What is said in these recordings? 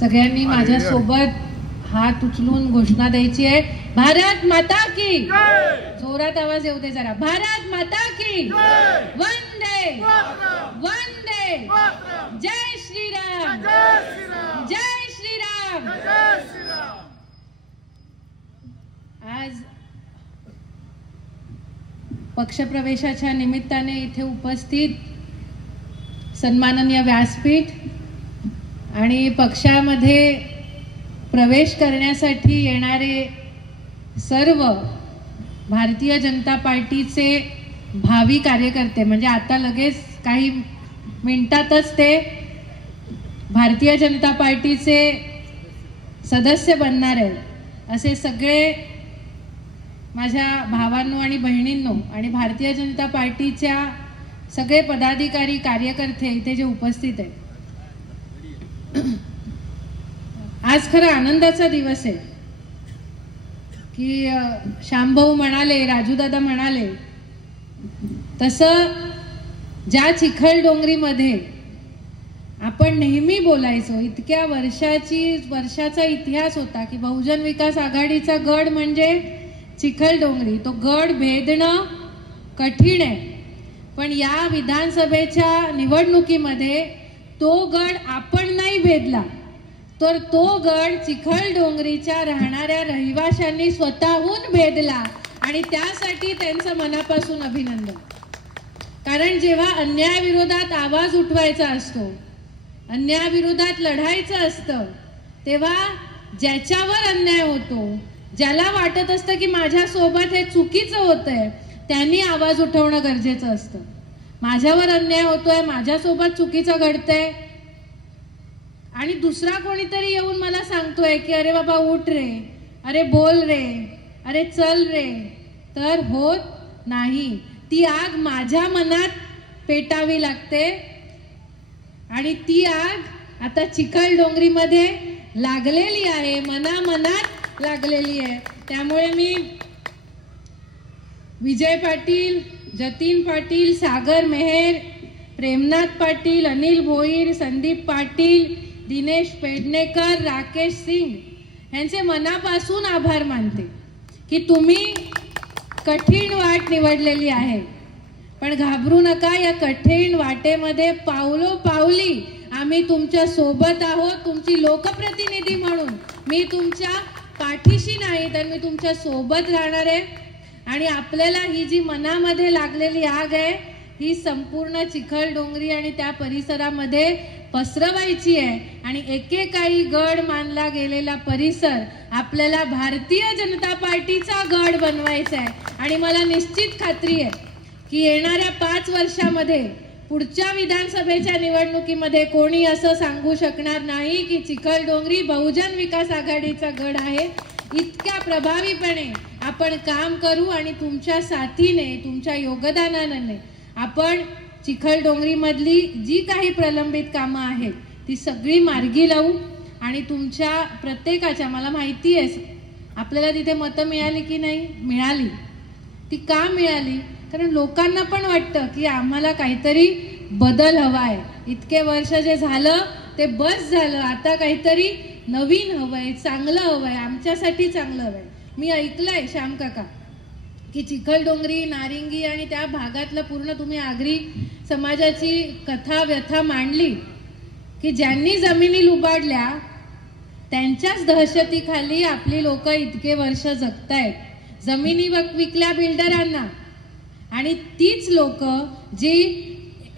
सगळ्यांनी माझ्या सोबत हात उचलून घोषणा द्यायची आहे, भारत माता की जोरात आवाज येऊ दे जरा, भारत माता की वंदे वंदे, जय श्रीराम जय श्रीराम। आज पक्षप्रवेशाच्या निमित्ताने इथे उपस्थित सन्माननीय व्यासपीठ आणि पक्षामध्ये प्रवेश करण्यासाठी येणारे सर्व भारतीय जनता पार्टीचे भावी कार्यकर्ते, म्हणजे आता लगेच काही मिनिटातच ते भारतीय जनता पार्टीचे सदस्य बनणार आहेत, असे सगळे माझ्या भावांनो आणि बहिणींनो आणि भारतीय जनता पार्टीच्या सगळे पदाधिकारी कार्यकर्ते इथे जे उपस्थित आहेत, आज खरा आनंदाचा दिवस आहे की श्यामभाऊ म्हणाले, राजूदादा म्हणाले तसं ज्या चिखलडोंगरीमध्ये आपण नेहमी बोलायचो, इतक्या वर्षाचा इतिहास होता की बहुजन विकास आघाडीचा गड म्हणजे चिखलडोंगरी, तो गड भेदणं कठीण आहे, पण या विधानसभेच्या निवडणुकीमध्ये तो गड आपण नाही भेदला, तर तो गड चिखलडोंगरीच्या राहणाऱ्या रहिवाशांनी स्वतःहून भेदला आणि त्यासाठी त्यांचं मनापासून अभिनंदन। कारण जेव्हा अन्यायाविरोधात आवाज उठवायचा असतो, अन्यायाविरोधात लढायचं असतं, तेव्हा ज्याच्यावर अन्याय होतो, ज्याला वाटत असतं की माझ्या सोबत हे चुकीचं होतंय, त्यांनी आवाज उठवणं गरजेचं असतं। माझ्यावर अन्याय होतोय, माझ्यासोबत चुकीचं घडतंय आणि दुसरा कोणीतरी येऊन मला सांगतोय की अरे बाबा उठ रे, अरे बोल रे, अरे चल रे, तर होत नाही। ती आग माझ्या मनात पेटावी लागते आणि ती आग आता चिखलडोंगरीमध्ये लागलेली आहे, मनामनात लागलेली आहे। त्यामुळे मी विजय पाटील, जतीन पाटील, सागर मेहर, प्रेमनाथ पाटील, अनिल भोईर, संदीप पाटील, दिनेश पेडणेकर, राकेश सिंग यांचे मनापासून आभार मानते की तुम्ही कठीण वाट निवडलेली आहे, पण घाबरू नका, या कठीण वाटेमध्ये पावलोपावली आम्ही तुमच्या सोबत आहोत। तुमची लोकप्रतिनिधी म्हणून मी तुमच्या पाठीशी नाही तर मी तुमच्या सोबत राहणार आहे आणि आपल्याला ही जी मनामध्ये लागलेली आग आहे ही संपूर्ण चिखलडोंगरी आणि त्या परिसरामध्ये पसरवायची आहे आणि एकेकाळी गड मानला गेलेला परिसर आपल्याला भारतीय जनता पार्टीचा गड बनवायचा आहे। आणि मला निश्चित खात्री आहे की येणाऱ्या 5 वर्षामध्ये पुढच्या विधानसभेच्या निवडणुकीमध्ये कोणी असं सांगू शकणार नाही की चिखलडोंगरी बहुजन विकास आघाडीचा गड आहे। इतक्या प्रभावीपणे आपण काम करू आणि तुमच्या साथीने, तुमच्या योगदानाने आपण चिखलडोंगरीमधली जी काही प्रलंबित कामं आहेत ती सगळी मार्गी लावू आणि तुमच्या प्रत्येकाच्या, मला माहिती आहे आपल्याला तिथे मतं मिळाली की नाही मिळाली, ती का मिळाली, कारण लोकांना पण वाटतं की आम्हाला काहीतरी बदल हवा आहे, इतके वर्ष जे झालं ते बस झालं, आता काहीतरी नवीन हवंय, चांगलं हवंय, आमच्यासाठी चांगलं हवंय। मी ऐकलंय श्याम काका की चिखलडोंगरी, नारिंगी आणि त्या भागातलं पूर्ण तुम्ही आगरी समाजाची कथा व्यथा मांडली की ज्यांनी जमिनी लुबाडल्या त्यांच्याच दहशतीखाली आपली लोक इतके वर्ष जगतायत, जमिनी विकल्या बिल्डरांना आणि तीच लोक जी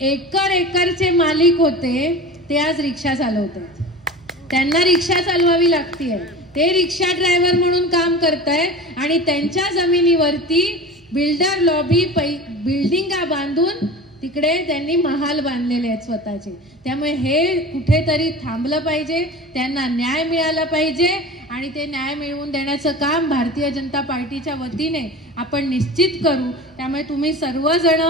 एकरचे मालिक होते ते आज रिक्षा चालवतात, त्यांना रिक्षा चालवावी लागते, ते रिक्षा ड्रायव्हर म्हणून काम करतायत आणि त्यांच्या जमिनीवरती बिल्डर लॉबी बिल्डिंगा बांधून तिकडे त्यांनी महाल बांधलेले आहेत स्वतःचे। त्यामुळे हे कुठेतरी थांबलं पाहिजे, त्यांना न्याय मिळाला पाहिजे आणि ते न्याय मिळवून देण्याचं काम भारतीय जनता पार्टीच्या वतीने आपण निश्चित करू। त्यामुळे तुम्ही सर्वजण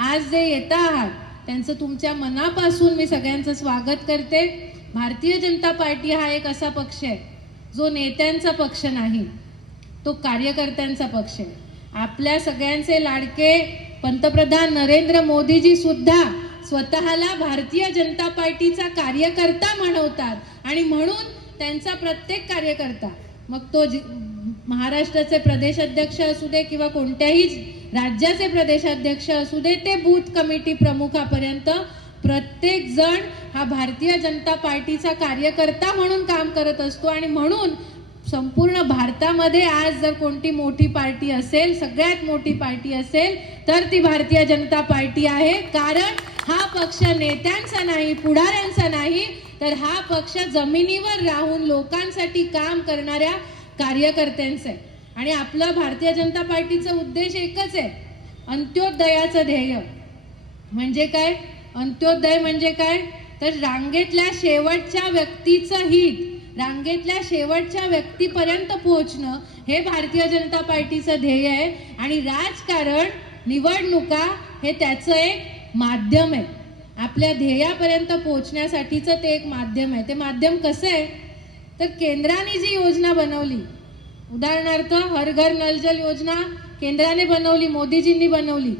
आज जे येता आहात त्यांचं तुमच्या मनापासून मी सगळ्यांचं स्वागत करते। भारतीय जनता पार्टी हा एक असा पक्ष आहे जो नेत्यांचा पक्ष नाही, तो कार्यकर्त्यांचा पक्ष आहे। आपल्या सगळ्यांचे लाडके पंतप्रधान नरेंद्र मोदीजी सुद्धा स्वतःला भारतीय जनता पार्टीचा कार्यकर्ता म्हणवतात आणि म्हणून त्यांचा प्रत्येक कार्यकर्ता, मग तो महाराष्ट्राचे प्रदेशाध्यक्ष असू दे किंवा कोणत्याही राज्याचे प्रदेशाध्यक्ष असू दे, ते बूथ कमिटी प्रमुखापर्यंत प्रत्येक जण हा भारतीय जनता पार्टीचा कार्यकर्ता म्हणून काम करत असतो. आणि म्हणून संपूर्ण भारतामध्ये आज जर कोणती मोठी पार्टी असेल, सगळ्यात मोठी पार्टी असेल, तर ती भारतीय जनता पार्टी आहे. कारण हा पक्ष नेत्यांचा नाही, पुढाऱ्यांचा नाही, तर हा पक्ष जमिनीवर राहून लोकांसाठी काम करणाऱ्या कार्यकर्त्यांचा आहे. आणि आपलं भारतीय जनता पार्टीचा उद्देश एकच आहे, अंत्योदयाचं ध्येय. म्हणजे काय? अंत्योदय म्हणजे काय? तर रांगेतल्या शेवटच्या व्यक्तीचं हित, रांगेतल्या शेवटच्या व्यक्तीपर्यंत पोहोचणं हे भारतीय जनता पार्टीचं ध्येय आहे. आणि राजकारण, निवडणुका हे त्याचं एक माध्यम आहे. आपल्या ध्येयापर्यंत पोहोचण्यासाठीचं ते एक माध्यम आहे. ते माध्यम कसं आहे? तर केंद्राने जी योजना बनवली, उदाहरणार्थ हर घर नल जल योजना केंद्राने बनवली, मोदीजींनी बनवली,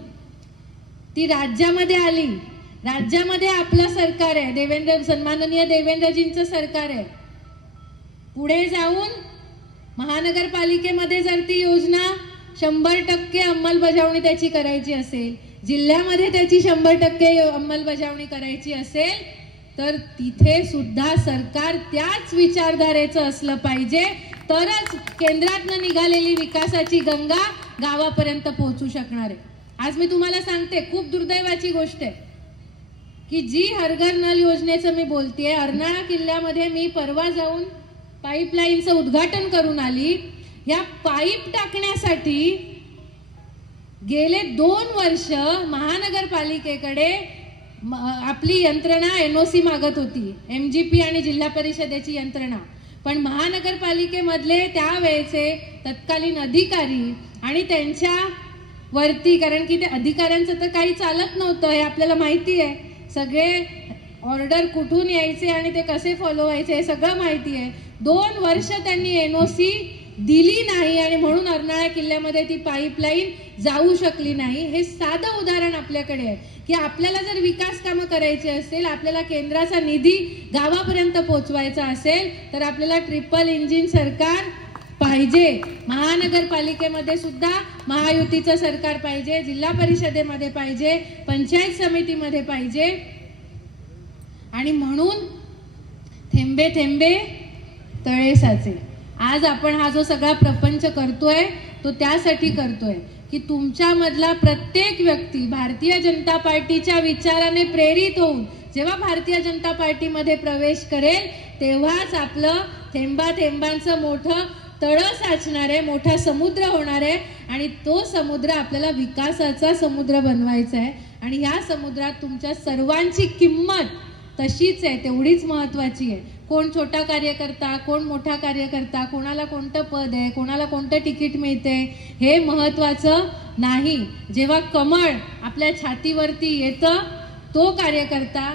ती राज्यामध्ये आली. राज्यामध्ये आपलं सरकार आहे, सन्माननीय देवेंद्रजींचं सरकार आहे. पुढे जाऊन महानगरपालिकेमध्ये जर ती योजना 100% अंमलबजावणी त्याची करायची असेल, जिल्ह्यामध्ये त्याची 100% अंमलबजावणी करायची असेल, तर तिथे सुद्धा सरकार त्याच विचारधारेचं असलं पाहिजे, तरच केंद्रातनं निघालेली विकासाची गंगा गावापर्यंत पोहोचू शकणार आहे. आज मी तुम्हाला सांगते, खूप दुर्दैवाची गोष्ट आहे की जी हर घर नल योजनेचं मी बोलतेय, अर्नाळा किल्ल्यामध्ये मी परवा जाऊन पाईपलाईनचं उद्घाटन करून आली. या पाईप टाकण्यासाठी गेले 2 वर्ष महानगरपालिकेकडे आपली यंत्रणा NOC मागत होती, MGP आणि जिल्हा परिषदेची यंत्रणा. पण महानगरपालिकेमधले त्यावेळेचे तत्कालीन अधिकारी आणि त्यांच्या वरती, कारण की ते अधिकाऱ्यांचं तर काही चालत नव्हतं, हे आपल्याला माहिती आहे. सगळे ऑर्डर कुठून यायचे आणि ते कसे फॉलो व्हायचे हे सगळं माहिती आहे. 2 वर्ष त्यांनी NOC दिली नाही आणि म्हणून अर्नाळा किल्ल्यामध्ये ती पाईपलाईन जाऊ शकली नाही. हे साधं उदाहरण आपल्याकडे आहे की आपल्याला जर विकास कामं करायची असेल, आपल्याला केंद्राचा निधी गावापर्यंत पोहोचवायचा असेल, तर आपल्याला ट्रिपल इंजिन सरकार पाहिजे. महानगरपालिकेमध्ये सुद्धा महायुतीचं सरकार पाहिजे, जिल्हा परिषदेमध्ये पाहिजे, पंचायत समितीमध्ये पाहिजे. आणि म्हणून थेंबे थेंबे तळे साचे. आज आपण हा जो सगळा प्रपंच करतोय तो त्यासाठी करतोय की तुमच्यामधला प्रत्येक व्यक्ती भारतीय जनता पार्टीच्या विचाराने प्रेरित होऊन जेव्हा भारतीय जनता पार्टीमध्ये प्रवेश करेल, तेव्हाच आपलं थेंबा थेंबांचं मोठं तळं साचणार आहे, मोठा समुद्र होणार आहे. आणि तो समुद्र आपल्याला विकासाचा समुद्र बनवायचा आहे. आणि ह्या समुद्रात तुमच्या सर्वांची किंमत तशीच आहे, तेवढीच महत्वाची आहे. कोण छोटा कार्यकर्ता, कोण मोठा कार्यकर्ता, कोणाला कोणतं पद आहे, कोणाला कोणतं तिकीट मिळते, हे महत्वाचं नाही. जेव्हा कमळ आपल्या छातीवरती येतं, तो कार्यकर्ता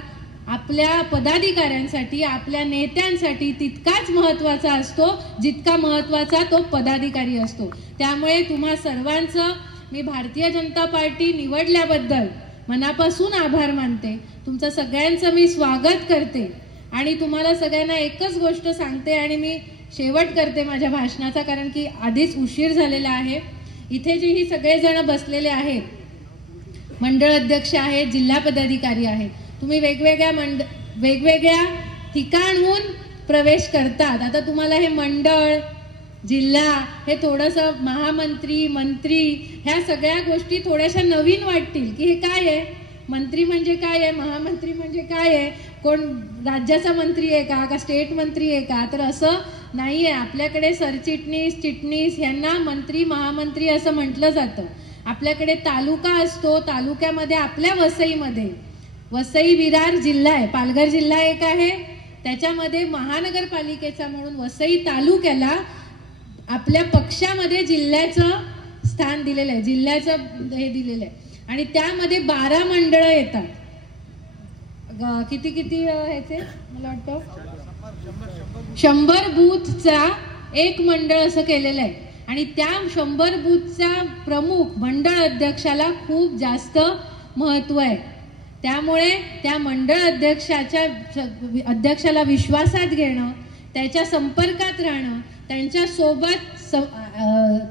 आपल्या पदाधिकाऱ्यांसाठी, आपल्या नेत्यांसाठी तितकाच महत्वाचा असतो जितका महत्वाचा तो पदाधिकारी असतो. त्यामुळे तुम्हा सर्वांचं मी भारतीय जनता पार्टी निवडल्याबद्दल मनापासून आभार मानते. तुमचं सगळ्यांचं मी स्वागत करते आणि तुम्हाला सगळ्यांना एकच गोष्ट सांगते आणि मी शेवट करते माझ्या भाषणाचा, कारण की आधीच उशीर झालेला आहे. इथे जे ही सगळेजण बसलेले आहेत, मंडळ अध्यक्ष आहेत, जिल्हा पदाधिकारी आहेत, तुम्ही वेगवेगळ्या ठिकाणहून प्रवेश करतात. आता तुम्हाला हे मंडळ, जिल्हा, हे थोडंसं महामंत्री, मंत्री, ह्या सगळ्या गोष्टी थोड्याशा नवीन वाटतील की हे काय आहे, मंत्री म्हणजे काय आहे, महामंत्री म्हणजे काय आहे, कोण राज्याचा मंत्री आहे का स्टेट मंत्री आहे का? तर असं नाही आहे. आपल्याकडे सरचिटणीस, चिटणीस यांना मंत्री, महामंत्री असं म्हटलं जातं. आपल्याकडे तालुका असतो, तालुक्यामध्ये आपल्या वसईमध्ये वसई विरार जिल्हा आहे, पालघर जिल्हा एक आहे, त्याच्यामध्ये महानगरपालिकेचा म्हणून वसई तालुक्याला आपल्या पक्षामध्ये जिल्ह्याचं स्थान दिलेलं आहे, जिल्ह्याचं हे दिलेलं आहे. आणि त्यामध्ये 12 मंडळं येतात. किती ह्याचे मला वाटतं 100 बूथचा एक मंडळ असं केलेलं आहे. आणि त्या 100 बूथच्या प्रमुख मंडळ अध्यक्षाला खूप जास्त महत्व आहे. त्यामुळे त्या मंडळ अध्यक्षाला विश्वासात घेणं, त्याच्या संपर्कात राहणं, त्यांच्यासोबत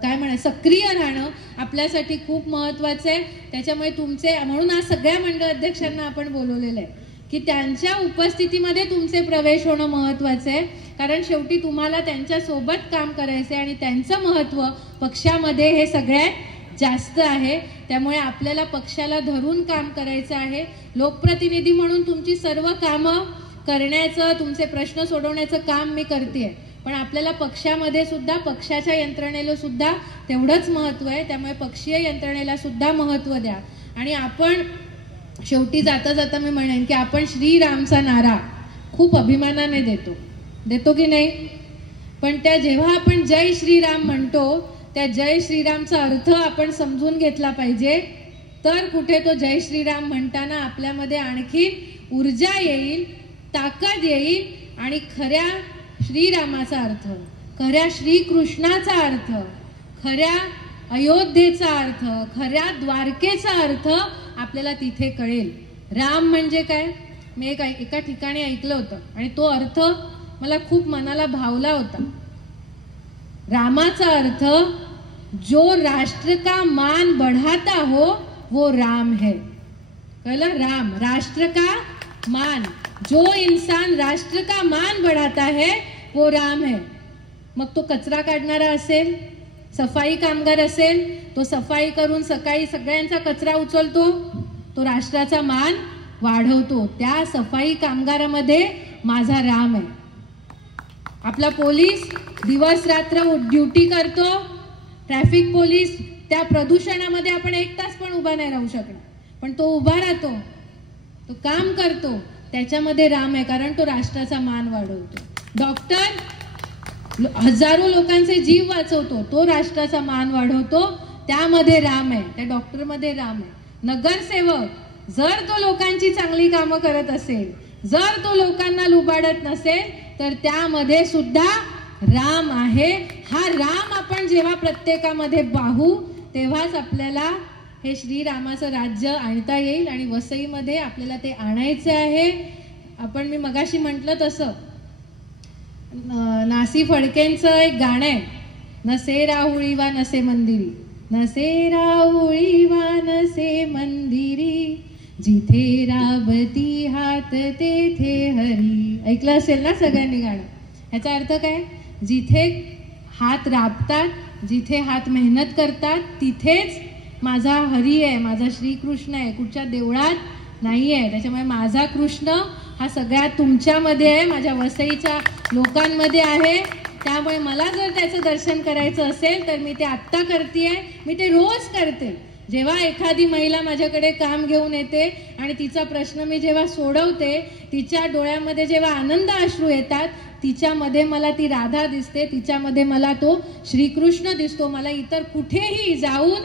काय म्हणा सक्रिय राहणं आपल्यासाठी खूप महत्त्वाचं आहे. त्याच्यामुळे म्हणून आज सगळ्या मंडळ अध्यक्षांना आपण बोलवलेलं आहे की त्यांच्या उपस्थितीमध्ये तुमचे प्रवेश होणं महत्त्वाचं आहे. कारण शेवटी तुम्हाला त्यांच्यासोबत काम करायचं आहे आणि त्यांचं महत्त्व पक्षामध्ये हे सगळ्यात जास्त आहे. त्यामुळे आपल्याला पक्षाला धरून काम करायचं आहे. लोकप्रतिनिधी म्हणून तुमची सर्व कामं करण्याचं, तुमचे प्रश्न सोडवण्याचं काम मी करते, पण आपल्याला पक्षामध्ये सुद्धा, पक्षाच्या यंत्रणेला सुद्धा तेवढंच महत्त्व आहे. त्यामुळे पक्षीय यंत्रणेला सुद्धा महत्त्व द्या. आणि आपण शेवटी जाता जाता मी म्हणेन की आपण श्रीरामचा नारा खूप अभिमानाने देतो की नाही? पण जेव्हा आपण जय श्रीराम म्हणतो, त्या जय श्रीरामचा अर्थ आपण समजून घेतला पाहिजे. तर कुठे तो जय श्रीराम म्हणताना आपल्यामध्ये आणखी ऊर्जा येईल, ताकद येईल आणि खऱ्या श्रीरामाचा अर्थ, खऱ्या श्रीकृष्णाचा अर्थ, खऱ्या अयोध्येचा अर्थ, खऱ्या द्वारकेचा अर्थ आपल्याला तिथे कळेल. राम म्हणजे काय? मी एका ठिकाणी ऐकलं होतं आणि तो अर्थ मला खूप मनाला भावला होता. रामाचा अर्थ, जो राष्ट्र का मान बढ़ाता हो वो राम है. कळलं? राम, राष्ट्र का मान, जो इंसान राष्ट्र का मान बढ़ाता है वो राम है. मग तो कचरा काढणारा असेल, सफाई कामगार असेल, तो सफाई करून सकाळी सगळ्यांचा कचरा उचलतो, तो राष्ट्राचा मान वाढवतो. त्या सफाई कामगारामध्ये माझा राम आहे. आपला पोलीस दिवस रात्र ड्युटी करतो, ट्रॅफिक पोलीस, त्या प्रदूषणामध्ये आपण 1 तास पण उभा नाही राहू शकणार, पण तो उभा राहतो, तो काम करतो, त्याच्यामध्ये राम आहे. कारण तो राष्ट्राचा मान वाढवतो. डॉक्टर हजारो लोकांचे जीव वाचवतो, तो राष्ट्राचा मान वाढवतो, त्यामध्ये राम आहे, त्या डॉक्टरमध्ये राम आहे. नगरसेवक जर तो लोकांची चांगली कामं करत असेल, जर तो लोकांना लुबाडत नसेल, तर त्यामध्ये सुद्धा राम आहे. हा राम आपण जेव्हा प्रत्येकामध्ये पाहू, तेव्हाच आपल्याला हे श्रीरामाचं राज्य आणता येईल. आणि वसईमध्ये आपल्याला ते आणायचे आहे. आपण मी मगाशी म्हटलं तसं नासी फडकेंचं एक गाणं आहे, नसे राहुळी वा नसे मंदिरी, नसे राहुळी वा नसे मंदिरी, जिथे राबती हात तेथे हरी. ऐकलं असेल ना सगळ्यांनी गाणं? ह्याचा अर्थ काय? जिथे हात राबतात, जिथे हात मेहनत करतात, तिथेच माझा हरी आहे, माझा श्रीकृष्ण आहे, कुठच्या देवळात नाही आहे. त्याच्यामुळे माझा कृष्ण हा सगळ्यात तुमच्यामध्ये आहे, माझ्या वसईच्या लोकांमध्ये आहे. त्यामुळे मला जर त्याचं दर्शन करायचं असेल तर मी ते आत्ता करते, मी ते रोज करते. जेव्हा एखादी महिला माझ्याकडे काम घेऊन येते आणि तिचा प्रश्न मी जेव्हा सोडवते, तिच्या डोळ्यामध्ये जेव्हा आनंद अश्रू येतात, तिच्यामध्ये मला ती राधा दिसते, तिच्यामध्ये मला तो श्रीकृष्ण दिसतो. मला इतर कुठेही जाऊन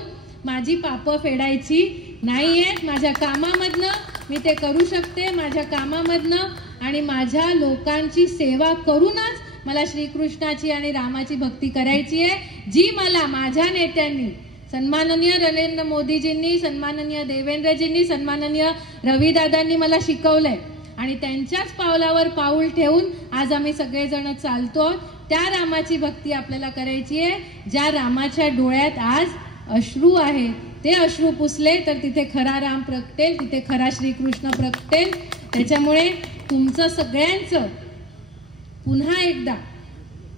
माझी पापं फेडायची नाही आहेत. माझ्या कामामधनं मी ते करू शकते, माझ्या कामामधनं आणि माझ्या लोकांची सेवा करूनच मला श्रीकृष्णाची आणि रामाची भक्ती करायची आहे, जी मला माझ्या नेत्यांनी, सन्माननीय नरेंद्र मोदीजींनी, सन्माननीय देवेंद्रजींनी, सन्माननीय रविदादांनी मला शिकवलंय. आणि त्यांच्याच पावलावर पाऊल ठेवून आज आम्ही सगळेजण चालतो. त्या रामाची भक्ती आपल्याला करायची आहे, ज्या रामाच्या डोळ्यात आज अश्रू आहे. ते अश्रू पुसले तर तिथे खरा राम प्रगटेल, तिथे खरा श्रीकृष्ण प्रगटेल. त्याच्यामुळे तुमचं सगळ्यांचं पुन्हा एकदा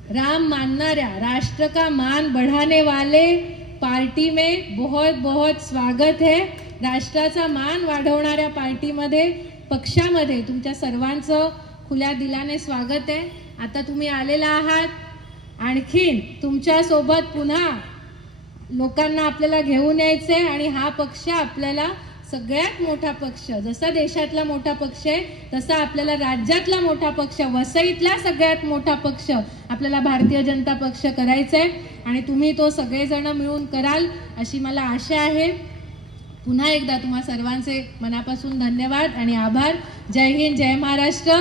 राम मानणाऱ्या, राष्ट्र का मान बढ़ाने वाले पार्टी में बहुत बहुत स्वागत है. राष्ट्राचा मान वाढवणाऱ्या पार्टीमध्ये, पक्षामध्ये तुमच्या सर्वांचं खुल्या दिलाने स्वागत आहे. आता तुम्ही आलेला आहात, आणखीन तुमच्यासोबत पुन्हा लोकांना आपल्याला घेऊन यायचे आणि हा पक्ष आपल्याला सगळ्यात मोठा पक्ष, जसा देशातला मोठा पक्ष आहे तसा आपल्याला राज्यातला मोठा पक्ष, वसईतला सगळ्यात मोठा पक्ष आपल्याला भारतीय जनता पक्ष करायचा आहे. आणि तुम्ही तो सगळेजण मिळून कराल अशी मला आशा आहे. पुन्हा एकदा तुम्हा सर्वांचे मनापासून धन्यवाद आणि आभार. जय हिंद, जय महाराष्ट्र.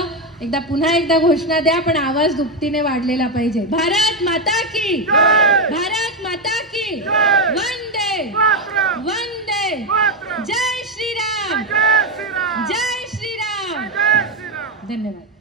पुन्हा एकदा घोषणा द्या, पण आवाज दुपटीने वाढलेला पाहिजे. भारत माता की, भारत माता की, वंदे वंदे, जय श्रीराम. धन्यवाद.